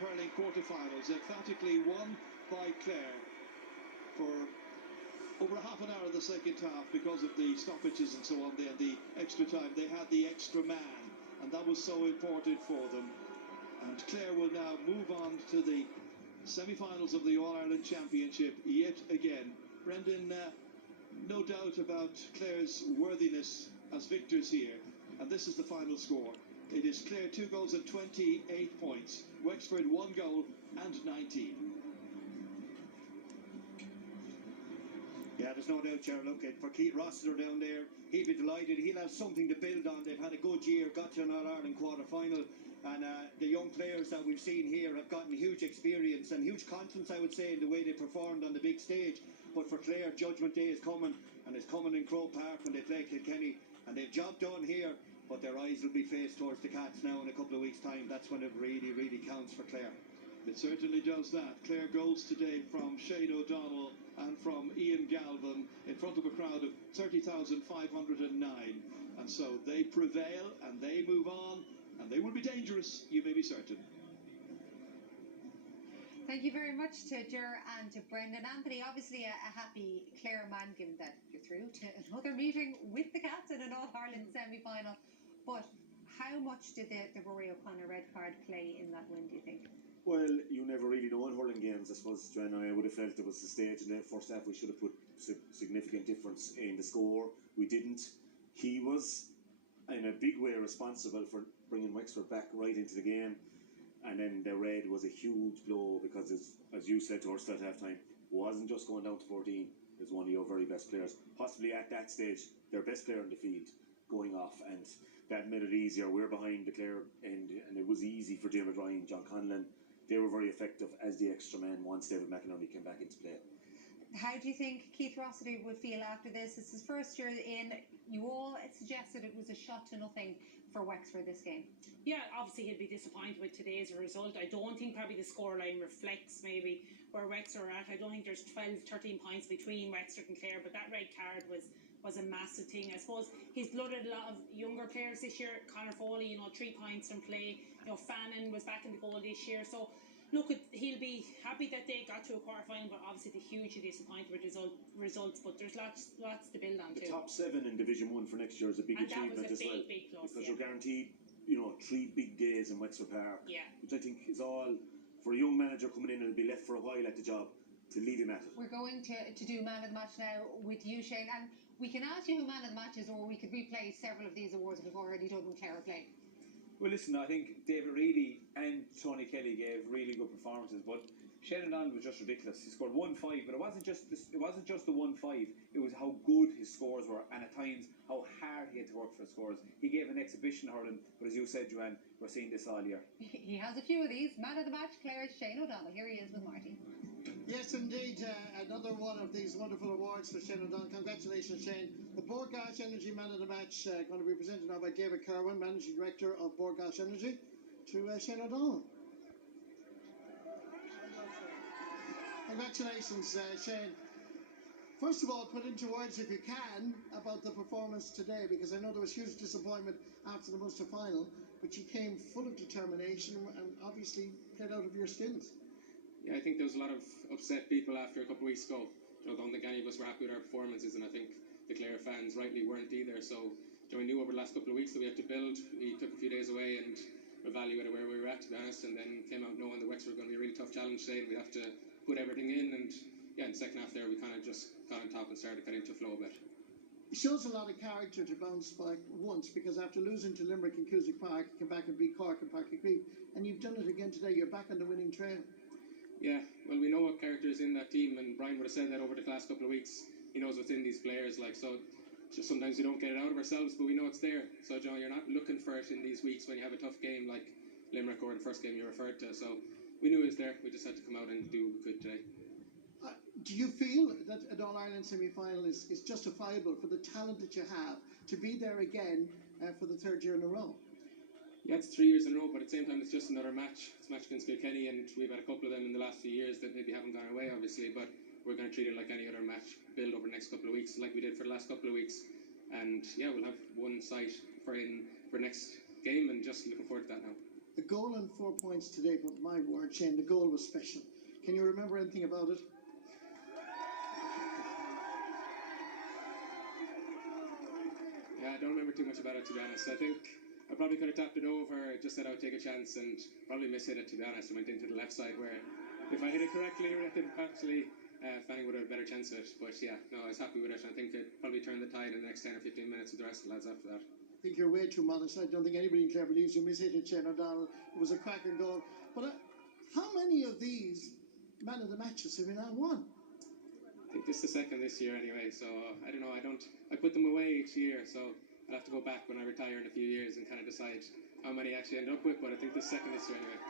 hurling quarterfinals, emphatically won by Clare for over a half an hour of the second half because of the stoppages and so on there, the extra time. They had the extra man, and that was so important for them. And Clare will now move on to the semi-finals of the All-Ireland Championship yet again. Brendan, no doubt about Clare's worthiness as victors here. And this is the final score. It is Clare 2 goals and 28 points. Wexford 1 goal and 19. Yeah, there's no doubt, Chair. Look, for Keith Rossiter down there, he'll be delighted. He'll have something to build on. They've had a good year, got to an All-Ireland quarter-final. And the young players that we've seen here have gotten huge experience and huge confidence, I would say, in the way they performed on the big stage. But for Clare, Judgment Day is coming, and it's coming in Croke Park when they play Kilkenny. And they've job done here, but their eyes will be faced towards the Cats now in a couple of weeks' time. That's when it really, really counts for Clare. It certainly does that. Clare goals today from Shane O'Donnell and from Ian Galvin in front of a crowd of 30,509. And so they prevail and they move on, and they will be dangerous, you may be certain. Thank you very much to Ger and to Brendan. Anthony, obviously a happy Clare man, given that you're through to another meeting with the Cats in an All-Ireland semi-final. But how much did the Rory O'Connor red card play in that win, do you think? Well, you never really know in hurling games, I suppose, Joanna. I would have felt it was the stage in the first half we should have put significant difference in the score. We didn't. He was, in a big way, responsible for bringing Wexford back right into the game. And then the red was a huge blow because, as you said to us at half-time, wasn't just going down to 14. It was one of your very best players. Possibly at that stage, their best player in the field going off. And that made it easier. We're behind the Clare end, and it was easy for David Ryan, John Conlon. They were very effective as the extra man once David McInerney came back into play. How do you think Keith Rossiter would feel after this? It's his first year in. You all suggested it was a shot to nothing for Wexford this game. Yeah, obviously he'll be disappointed with today's result. I don't think probably the scoreline reflects maybe where Wexford are at. I don't think there's 12, 13 points between Wexford and Clare, but that red card was a massive thing. I suppose he's blooded a lot of younger players this year. Conor Foley, 3 points from play. Fannin was back in the goal this year. So look, he'll be happy that they got to a quarter-final, but obviously they're hugely disappointed with results. But there's lots to build on too. The top 7 in Division 1 for next year is a big achievement as well. Big plus, because you're guaranteed, 3 big days in Wexford Park. Yeah. Which I think is all, for a young manager coming in and be left for a while at the job, to leave him at it. We're going to do Man of the Match now with you, Shane, and we can ask you who Man of the Match is, or we could replay several of these awards we've already done with Clare play. Well, listen, I think David Reedy and Tony Kelly gave really good performances, but Shane O'Donnell was just ridiculous. He scored 1-5, but it wasn't just the 1-5. It was how good his scores were, and at times how hard he had to work for the scores. He gave an exhibition hurling, but as you said, Joanne, we're seeing this all year. He has a few of these. Man of the Match, Clare's Shane O'Donnell. Here he is with Marty. Yes, indeed, another one of these wonderful awards for Shane O'Donnell. Congratulations, Shane. The Borgosh Energy Man of the Match going to be presented now by David Kerwin, Managing Director of Borgosh Energy, to Shane O'Donnell. Congratulations, Shane. First of all, put into words, if you can, about the performance today, because I know there was huge disappointment after the Munster final, but you came full of determination and obviously played out of your skins. Yeah, I think there was a lot of upset people after a couple of weeks ago. I don't think any of us were happy with our performances, and I think the Clare fans rightly weren't either. So we knew over the last couple of weeks that we had to build. We took a few days away and evaluated where we were at, to be honest, and then came out knowing that Wexford were going to be a really tough challenge today, and we have to put everything in. And yeah, in the second half there, we kind of just got on top and started getting into flow a bit. It shows a lot of character to bounce back once, because after losing to Limerick and Cusack Park, you come back and beat Cork and Páirc Uí Chaoimh, and you've done it again today. You're back on the winning trail. Yeah, well, we know what character is in that team, and Brian would have said that over the last couple of weeks. He knows what's in these players, so just sometimes we don't get it out of ourselves, but we know it's there. So, John, you're not looking for it in these weeks when you have a tough game like Limerick or the first game you referred to. So we knew it was there. We just had to come out and do what we could today. Do you feel that an All-Ireland semi-final is justifiable for the talent that you have to be there again for the 3rd year in a row? Yeah, it's 3 years in a row, but at the same time, it's just another match. It's a match against Kilkenny, and we've had a couple of them in the last few years that maybe haven't gone our way, obviously, but we're going to treat it like any other match, build over the next couple of weeks, like we did for the last couple of weeks. And yeah, we'll have one site for next game, and just looking forward to that now. A goal and 4 points today, but my word, Shane, the goal was special. Can you remember anything about it? Yeah, I don't remember too much about it, to be honest. I think I probably could have tapped it over, just said I would take a chance and probably mishit it, to be honest. I went into the left side where if I hit it correctly, I think actually Fanning would have a better chance of it. But yeah, no, I was happy with it. I think it probably turned the tide in the next 10 or 15 minutes with the rest of the lads after that. I think you're way too modest. I don't think anybody in Clare believes you mishit it, Shane O'Donnell. It was a cracking goal. But how many of these man of the matches have you now won? I think this is the second this year anyway, so I don't know, I put them away each year, so I'll have to go back when I retire in a few years and kind of decide how many I actually end up with, but I think this is second this year anyway.